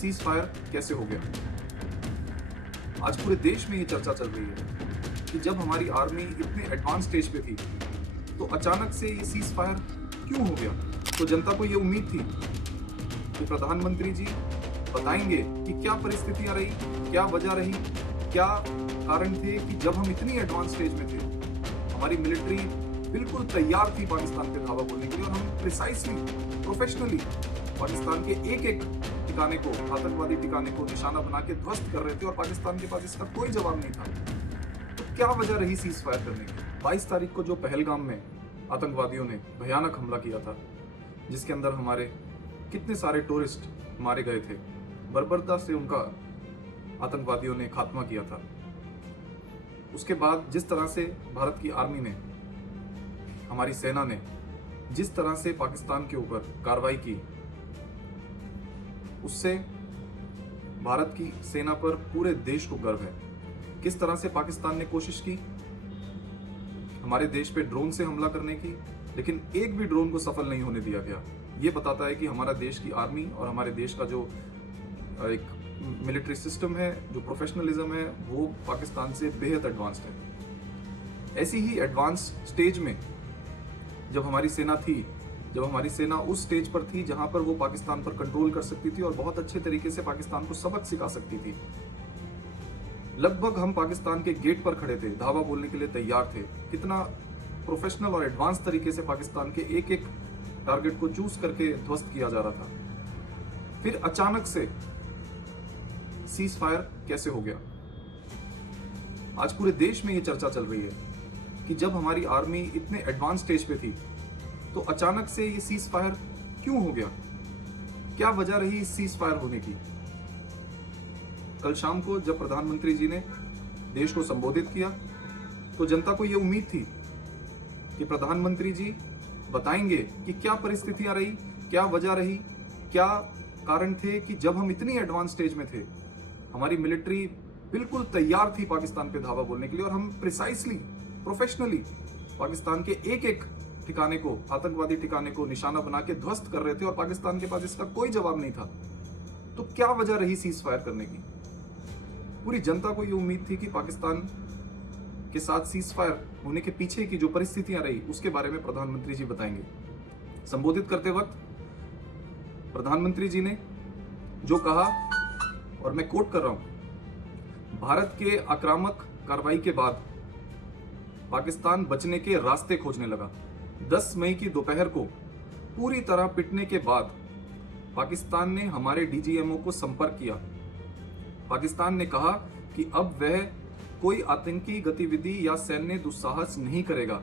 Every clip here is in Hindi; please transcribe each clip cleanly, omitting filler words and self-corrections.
सीज फायर कैसे हो गया। आज पूरे देश में ये चर्चा चल रही है कि जब हमारी आर्मी इतने एडवांस स्टेज पे थी तो अचानक से ये सीज फायर क्यों हो गया। तो जनता को ये उम्मीद थी कि प्रधानमंत्री जी बताएंगे कि क्या परिस्थितियां रही, क्या वजह रही, क्या कारण थे कि जब हम इतनी एडवांस स्टेज में थे, हमारी मिलिट्री बिल्कुल तैयार थी पाकिस्तान पे धावा बोलने के लिए और हम प्रिसाइसली, प्रोफेशनली पाकिस्तान के एक एक ठिकाने को, आतंकवादी ठिकाने को निशाना बना के ध्वस्त कर रहे थे और पाकिस्तान के पास इसका कोई जवाब नहीं था। तो क्या वजह रही सीज फायर करने की। 22 तारीख को जो पहलगाम में आतंकवादियों ने भयानक हमला किया था, जिसके अंदर हमारे कितने सारे टूरिस्ट मारे गए थे, बर्बरता से उनका आतंकवादियों ने खात्मा किया था। उसके बाद जिस तरह से भारत की आर्मी ने, हमारी सेना ने जिस तरह से पाकिस्तान के ऊपर कार्रवाई की, उससे भारत की सेना पर पूरे देश को गर्व है। किस तरह से पाकिस्तान ने कोशिश की हमारे देश पे ड्रोन से हमला करने की, लेकिन एक भी ड्रोन को सफल नहीं होने दिया गया। ये बताता है कि हमारा देश की आर्मी और हमारे देश का जो एक मिलिट्री सिस्टम है, जो प्रोफेशनलिज्म है, वो पाकिस्तान से बेहद एडवांस्ड है। ऐसी ही एडवांस स्टेज में जब हमारी सेना थी, जब हमारी सेना उस स्टेज पर थी जहां पर वो पाकिस्तान पर कंट्रोल कर सकती थी और बहुत अच्छे तरीके से पाकिस्तान को सबक सिखा सकती थी। लगभग हम पाकिस्तान के गेट पर खड़े थे, धावा बोलने के लिए तैयार थे। कितना प्रोफेशनल और एडवांस तरीके से पाकिस्तान के एक एक टारगेट को चूज करके ध्वस्त किया जा रहा था। फिर अचानक से सीज फायर कैसे हो गया। आज पूरे देश में ये चर्चा चल रही है कि जब हमारी आर्मी इतने एडवांस स्टेज पे थी तो अचानक से ये सीज फायर क्यों हो गया। क्या वजह रही इस सीज फायर होने की। कल शाम को जब प्रधानमंत्री जी ने देश को संबोधित किया तो जनता को ये उम्मीद थी कि प्रधानमंत्री जी बताएंगे कि क्या परिस्थितियां रही, क्या वजह रही, क्या कारण थे कि जब हम इतनी एडवांस स्टेज में थे, हमारी मिलिट्री बिल्कुल तैयार थी पाकिस्तान पे धावा बोलने के लिए और हम प्रिसाइसली, प्रोफेशनली पाकिस्तान के एक एक ठिकाने को, आतंकवादी ठिकाने को निशाना बना के ध्वस्त कर रहे थे और पाकिस्तान के पास इसका कोई जवाब नहीं था। तो क्या वजह रही सीज फायर करने की। पूरी जनता को यह उम्मीद थी कि पाकिस्तान के साथ सीज फायर होने के पीछे की जो परिस्थितियां रही उसके बारे में प्रधानमंत्री जी बताएंगे। संबोधित करते वक्त प्रधानमंत्री जी ने जो कहा, और मैं कोट कर रहा हूं, भारत के आक्रामक कार्रवाई के बाद पाकिस्तान बचने के रास्ते खोजने लगा। 10 मई की दोपहर को पूरी तरह पिटने के बाद पाकिस्तान ने हमारे डीजीएमओ को संपर्क किया। पाकिस्तान ने कहा कि अब वह कोई आतंकी गतिविधि या सैन्य दुस्साहस नहीं करेगा।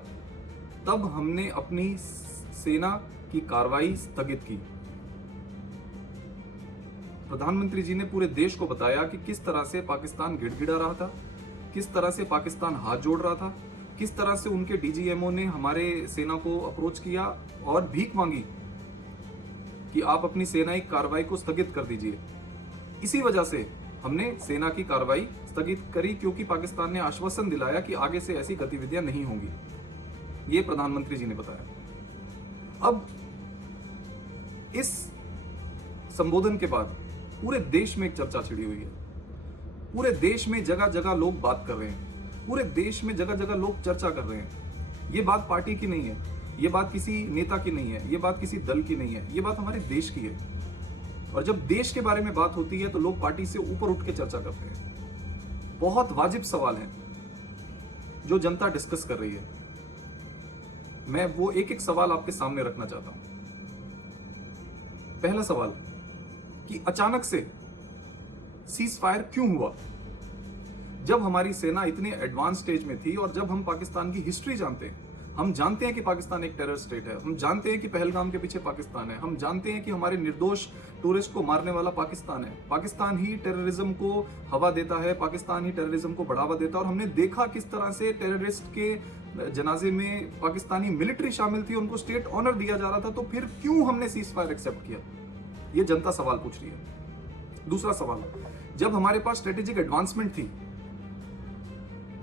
तब हमने अपनी सेना की कार्रवाई स्थगित की। प्रधानमंत्री जी ने पूरे देश को बताया कि किस तरह से पाकिस्तान गिड़गिड़ा रहा था, किस तरह से पाकिस्तान हाथ जोड़ रहा था, किस तरह से उनके डीजीएमओ ने हमारे सेना को अप्रोच किया और भीख मांगी कि आप अपनी सेनाई कार्रवाई को स्थगित कर दीजिए। इसी वजह से हमने सेना की कार्रवाई स्थगित करी, क्योंकि पाकिस्तान ने आश्वासन दिलाया कि आगे से ऐसी गतिविधियां नहीं होंगी। ये प्रधानमंत्री जी ने बताया। अब इस संबोधन के बाद पूरे देश में एक चर्चा छिड़ी हुई है। पूरे देश में जगह जगह लोग बात कर रहे हैं, पूरे देश में जगह जगह लोग चर्चा कर रहे हैं। ये बात पार्टी की नहीं है, ये बात किसी नेता की नहीं है, ये बात किसी दल की नहीं है, ये बात हमारे देश की है। और जब देश के बारे में बात होती है तो लोग पार्टी से ऊपर उठ के चर्चा करते हैं। बहुत वाजिब सवाल है जो जनता डिस्कस कर रही है। मैं वो एक एक सवाल आपके सामने रखना चाहता हूं। पहला सवाल कि अचानक से सीज फायर क्यों हुआ जब हमारी सेना इतने एडवांस स्टेज में थी और जब हम पाकिस्तान की हिस्ट्री जानते हैं। हम जानते हैं कि पाकिस्तान एक टेरर स्टेट है, हम जानते हैं कि पहलगाम के पीछे पाकिस्तान है, हम जानते हैं कि हमारे निर्दोष टूरिस्ट को मारने वाला पाकिस्तान है। पाकिस्तान ही टेररिज्म को हवा देता है, पाकिस्तान ही टेररिज्म को बढ़ावा देता है। और हमने देखा किस तरह से टेररिस्ट के जनाजे में पाकिस्तानी मिलिट्री शामिल थी, उनको स्टेट ऑनर दिया जा रहा था। तो फिर क्यों हमने सीज फायर एक्सेप्ट किया, ये जनता सवाल पूछ रही है। दूसरा सवाल, जब हमारे पास स्ट्रेटेजिक एडवांसमेंट थी,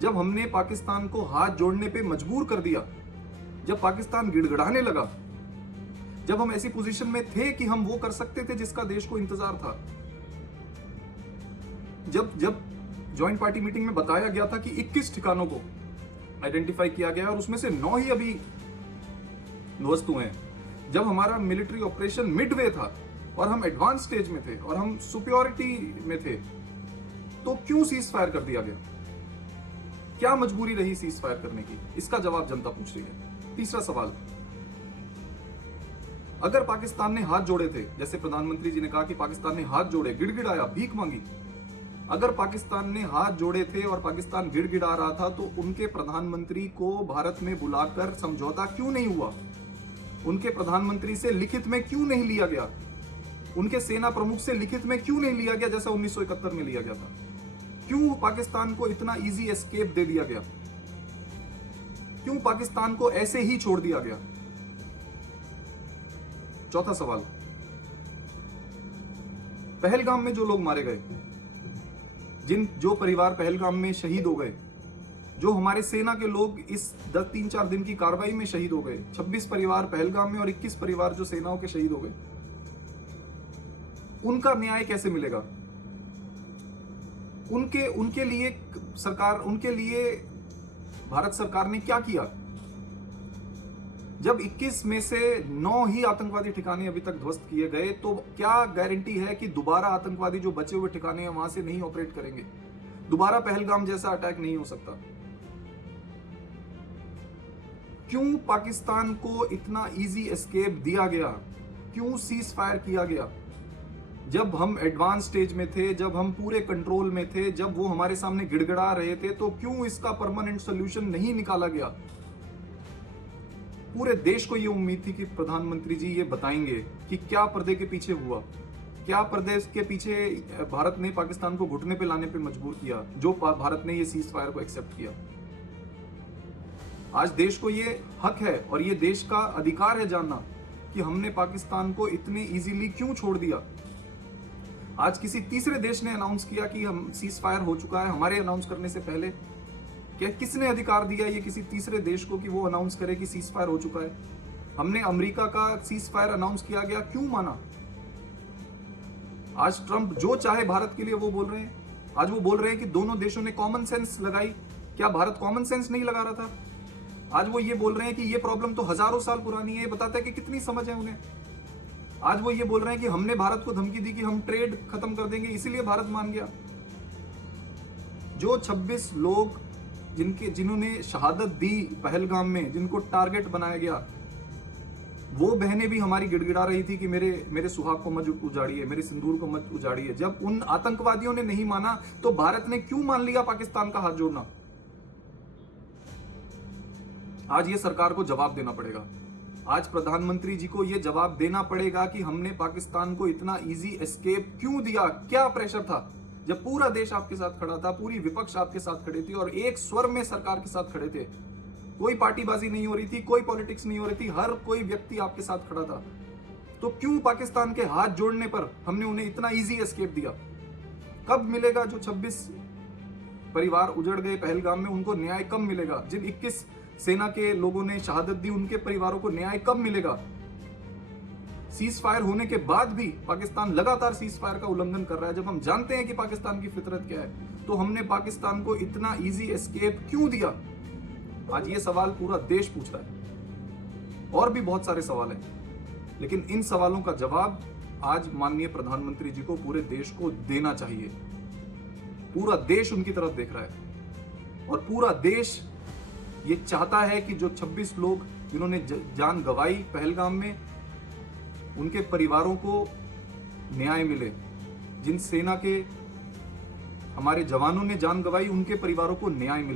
जब हमने पाकिस्तान को हाथ जोड़ने पे मजबूर कर दिया, जब पाकिस्तान गिड़गिड़ाने लगा, जब हम ऐसी पोजीशन में थे कि हम वो कर सकते थे जिसका देश को इंतजार था, जब जब ज्वाइंट पार्टी मीटिंग में बताया गया था कि 21 ठिकानों को आइडेंटिफाई किया गया और उसमें से 9 ही अभी ध्वस्त हुए हैं। जब हमारा मिलिट्री ऑपरेशन मिडवे था और हम एडवांस स्टेज में थे और हम सुपियोरिटी में थे, तो क्यों सीज फायर कर दिया गया? क्या मजबूरी रही सीज फायर करने की? इसका जवाब जनता पूछ रही है। तीसरा सवाल, अगर पाकिस्तान ने हाथ जोड़े थे, जैसे प्रधानमंत्री जी ने कहा कि पाकिस्तान ने हाथ जोड़े, गिड़गिड़ाया, भीख मांगी, अगर पाकिस्तान ने हाथ जोड़े थे और पाकिस्तान गिड़गिड़ा रहा था, तो उनके प्रधानमंत्री को भारत में बुलाकर समझौता क्यों नहीं हुआ? उनके प्रधानमंत्री से लिखित में क्यों नहीं लिया गया? उनके सेना प्रमुख से लिखित में क्यों नहीं लिया गया जैसा 1971 में लिया गया था? क्यों पाकिस्तान को इतना इजी एस्केप दे दिया गया? क्यों पाकिस्तान को ऐसे ही छोड़ दिया गया? चौथा सवाल, पहलगाम में जो लोग मारे गए, जो परिवार पहलगाम में शहीद हो गए, जो हमारे सेना के लोग इस 3-4 दिन की कार्रवाई में शहीद हो गए, 26 परिवार पहलगाम में और 21 परिवार जो सेनाओं के शहीद हो गए, उनका न्याय कैसे मिलेगा? उनके लिए भारत सरकार ने क्या किया? जब 21 में से 9 ही आतंकवादी ठिकाने अभी तक ध्वस्त किए गए, तो क्या गारंटी है कि दोबारा आतंकवादी जो बचे हुए ठिकाने हैं वहां से नहीं ऑपरेट करेंगे? दोबारा पहलगाम जैसा अटैक नहीं हो सकता? क्यों पाकिस्तान को इतना इजी एस्केप दिया गया? क्यों सीज फायर किया गया? जब हम एडवांस स्टेज में थे, जब हम पूरे कंट्रोल में थे, जब वो हमारे सामने गिड़गिड़ा रहे थे, तो क्यों इसका परमानेंट सोल्यूशन नहीं निकाला गया? पूरे देश को ये उम्मीद थी कि प्रधानमंत्री जी ये बताएंगे कि क्या पर्दे के पीछे हुआ, क्या पर्दे के पीछे भारत ने पाकिस्तान को घुटने पे लाने पे मजबूर किया, जो भारत ने ये सीज फायर को एक्सेप्ट किया। आज देश को ये हक है और ये देश का अधिकार है जानना कि हमने पाकिस्तान को इतने इजीली क्यों छोड़ दिया। आज किसी तीसरे देश ने अनाउंस किया कि हम सीज फायर हो चुका है, हमारे अनाउंस करने से पहले। क्या किसने अधिकार दिया ये किसी तीसरे देश को कि वो अनाउंस करे कि सीज फायर हो चुका है? हमने अमेरिका का सीज फायर अनाउंस किया गया, क्यों माना? आज ट्रंप जो चाहे भारत के लिए वो बोल रहे हैं। आज वो बोल रहे हैं कि दोनों देशों ने कॉमन सेंस लगाई। क्या भारत कॉमन सेंस नहीं लगा रहा था? आज वो ये बोल रहे हैं कि ये प्रॉब्लम तो हजारों साल पुरानी है। ये बताता है कि कितनी समझ है उन्हें। आज वो ये बोल रहे हैं कि हमने भारत को धमकी दी कि हम ट्रेड खत्म कर देंगे, इसीलिए भारत मान गया। जो 26 लोग जिन्होंने शहादत दी पहलगाम में, जिनको टारगेट बनाया गया, वो बहनें भी हमारी गिड़गिड़ा रही थी कि मेरे सुहाग को मत उजाड़िए, मेरे सिंदूर को मत उजाड़िए। जब उन आतंकवादियों ने नहीं माना, तो भारत ने क्यों मान लिया पाकिस्तान का हाथ जोड़ना? आज ये सरकार को जवाब देना पड़ेगा। आज प्रधानमंत्री जी को यह जवाब देना पड़ेगा कि हमने पाकिस्तान को इतना इजी एस्केप क्यों दिया? क्या प्रेशर था? जब पूरा देश आपके साथ खड़ा था, पूरी विपक्ष आपके साथ खड़े थे और एक स्वर में सरकार के साथ खड़े थे, कोई पार्टीबाजी नहीं हो रही थी, कोई पॉलिटिक्स नहीं हो रही थी, हर कोई व्यक्ति आपके साथ खड़ा था, तो क्यों पाकिस्तान के हाथ जोड़ने पर हमने उन्हें इतना इजी एस्केप दिया? कब मिलेगा? जो 26 परिवार उजड़ गए पहलगाम में, उनको न्याय कब मिलेगा? जिन 21 सेना के लोगों ने शहादत दी, उनके परिवारों को न्याय कब मिलेगा? सीज फायर होने के बाद भी पाकिस्तान लगातार सीज फायर का उल्लंघन कर रहा है। जब हम जानते हैं कि पाकिस्तान की फितरत क्या है, तो हमने पाकिस्तान को इतना इजी एस्केप क्यों दिया? आज ये सवाल पूरा देश पूछ रहा है। और भी बहुत सारे सवाल हैं, लेकिन इन सवालों का जवाब आज माननीय प्रधानमंत्री जी को पूरे देश को देना चाहिए। पूरा देश उनकी तरफ देख रहा है और पूरा देश ये चाहता है कि जो 26 लोग जिन्होंने जान गंवाई पहलगाम में, उनके परिवारों को न्याय मिले। जिन सेना के हमारे जवानों ने जान गंवाई, उनके परिवारों को न्याय मिले।